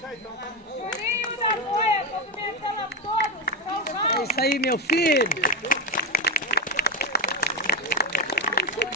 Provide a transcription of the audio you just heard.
Juninho da Boia, cumprimentando a todos. É isso aí, meu filho.